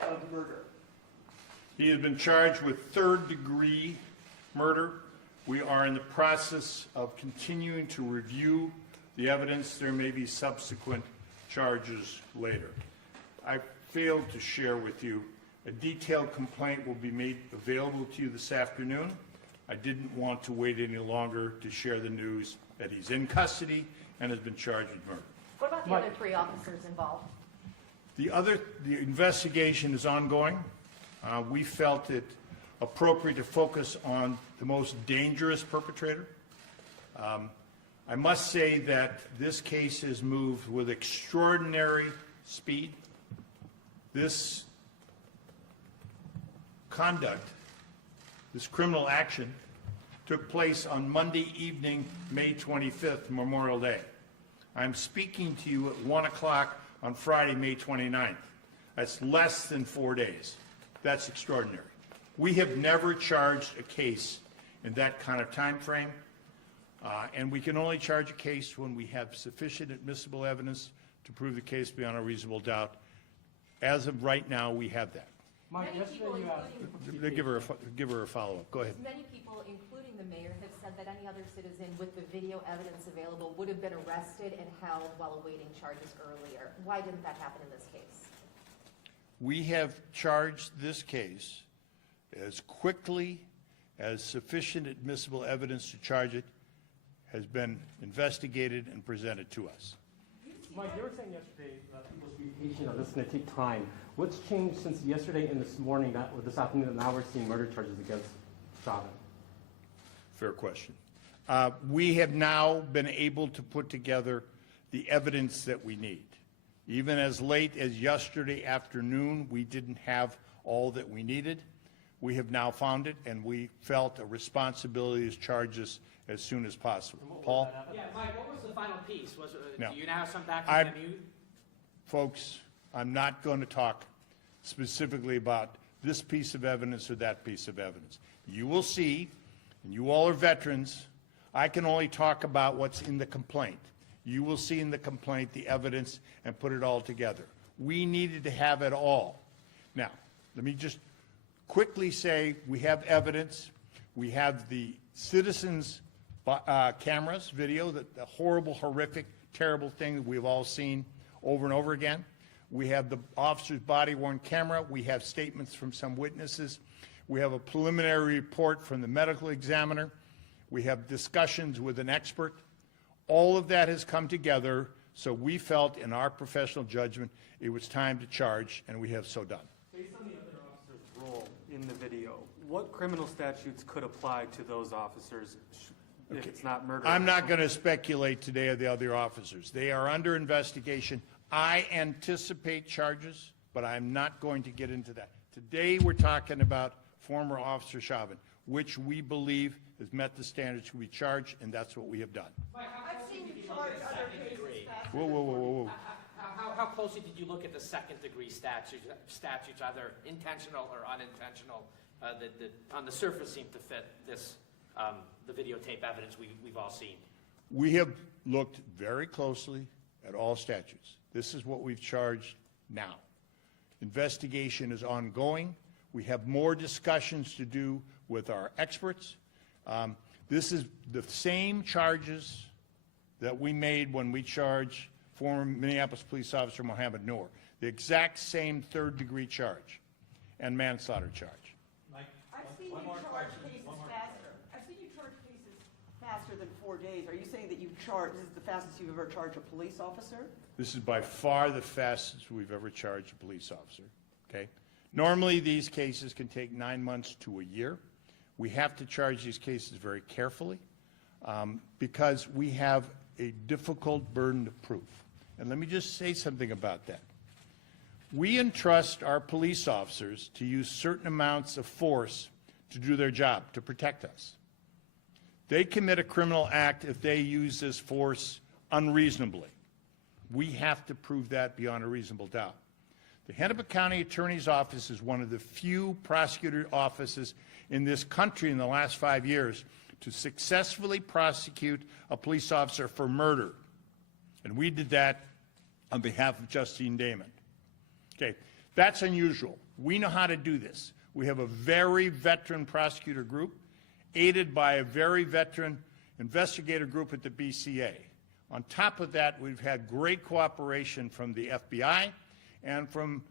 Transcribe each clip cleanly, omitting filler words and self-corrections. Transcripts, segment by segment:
of murder? He has been charged with third-degree murder. We are in the process of continuing to review the evidence. There may be subsequent charges later. I failed to share with you a detailed complaint will be made available to you this afternoon. I didn't want to wait any longer to share the news that he's in custody and has been charged with murder. What about the other 3 officers involved? The investigation is ongoing. We felt it appropriate to focus on the most dangerous perpetrator. I must say that this case has moved with extraordinary speed. This conduct, this criminal action, took place on Monday evening, May 25th, Memorial Day. I'm speaking to you at 1 o'clock on Friday, May 29th. That's less than 4 days. That's extraordinary. We have never charged a case in that kind of time frame, and we can only charge a case when we have sufficient admissible evidence to prove the case beyond a reasonable doubt. As of right now, we have that. Mike, yesterday you asked... Give her a follow-up. Go ahead. Many people, including the mayor, have said that any other citizen with the video evidence available would have been arrested and held while awaiting charges earlier. Why didn't that happen in this case? We have charged this case as quickly as sufficient admissible evidence to charge it has been investigated and presented to us. Mike, you were saying yesterday that people should be patient or this is going to take time. What's changed since yesterday and this morning, or this afternoon, that now we're seeing murder charges against Chauvin? Fair question. We have now been able to put together the evidence that we need. Even as late as yesterday afternoon, we didn't have all that we needed. We have now found it, and we felt a responsibility to charge this as soon as possible. Paul? Yeah, Mike, what was the final piece? No. Do you now have some background from you? Folks, I'm not going to talk specifically about this piece of evidence or that piece of evidence. You will see, and you all are veterans, I can only talk about what's in the complaint. You will see in the complaint the evidence and put it all together. We needed to have it all. Now, let me just quickly say we have evidence. We have the citizens' cameras, video, the horrible, horrific, terrible thing that we've all seen over and over again. We have the officer's body-worn camera. We have statements from some witnesses. We have a preliminary report from the medical examiner. We have discussions with an expert. All of that has come together, so we felt in our professional judgment it was time to charge, and we have so done. Based on the other officer's role in the video, what criminal statutes could apply to those officers if it's not murder? I'm not going to speculate today of the other officers. They are under investigation. I anticipate charges, but I'm not going to get into that. Today we're talking about former Officer Chauvin, which we believe has met the standards to be charged, and that's what we have done. Mike, I've seen you charge other cases faster. Whoa, whoa, whoa, whoa, whoa. how closely did you look at the second-degree statutes, either intentional or unintentional, that on the surface seem to fit this, the videotape evidence we've all seen? We have looked very closely at all statutes. This is what we've charged now. Investigation is ongoing. We have more discussions to do with our experts. This is the same charges that we made when we charged former Minneapolis police officer Mohammed Noor. The exact same third-degree charge and manslaughter charge. Mike, I've seen you charge cases faster. I've seen you charge cases faster than 4 days. Are you saying that you've charged, this is the fastest you've ever charged a police officer? This is by far the fastest we've ever charged a police officer, okay? Normally, these cases can take 9 months to a year. We have to charge these cases very carefully because we have a difficult burden of proof. And let me just say something about that. We entrust our police officers to use certain amounts of force to do their job, to protect us. They commit a criminal act if they use this force unreasonably. We have to prove that beyond a reasonable doubt. The Hennepin County Attorney's Office is one of the few prosecutor offices in this country in the last 5 years to successfully prosecute a police officer for murder. And we did that on behalf of Justine Damon. Okay, That's unusual. We know how to do this. We have a very veteran prosecutor group, aided by a very veteran investigator group at the BCA. On top of that, we've had great cooperation from the FBI and from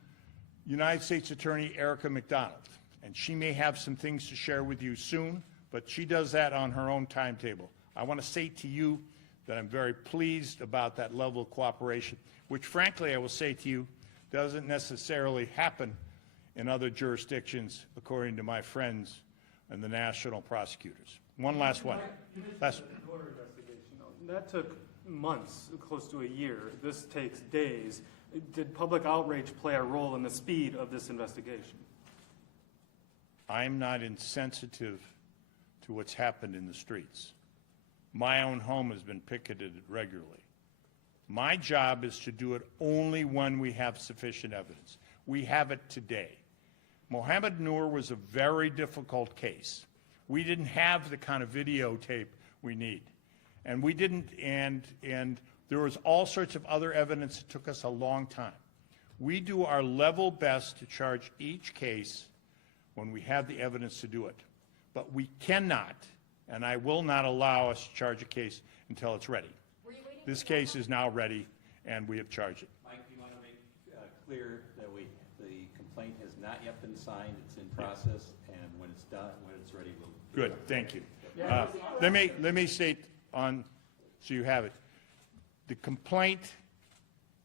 United States Attorney Erica McDonald. And she may have some things to share with you soon, but she does that on her own timetable. I want to say to you that I'm very pleased about that level of cooperation, which frankly, I will say to you, doesn't necessarily happen in other jurisdictions, according to my friends and the national prosecutors. One last one. That took months, close to a year. This takes days. Did public outrage play a role in the speed of this investigation? I'm not insensitive to what's happened in the streets. My own home has been picketed regularly. My job is to do it only when we have sufficient evidence. We have it today. Mohammed Noor was a very difficult case. We didn't have the kind of videotape we need. And we didn't, and there was all sorts of other evidence that took us a long time. We do our level best to charge each case when we have the evidence to do it. But we cannot, and I will not allow us to charge a case until it's ready. This case is now ready, and we have charged it. Mike, you want to make clear that the complaint has not yet been signed, it's in process, and when it's done, when it's ready, we'll do it. Good, thank you. Let me state on, so you have it. The complaint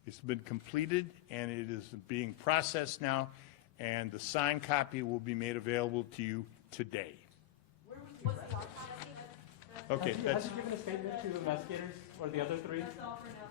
has been completed, and it is being processed now, and the signed copy will be made available to you today. What's the autopsy? Okay, Has that's, he given a statement to the investigators or the other three? That's all for now.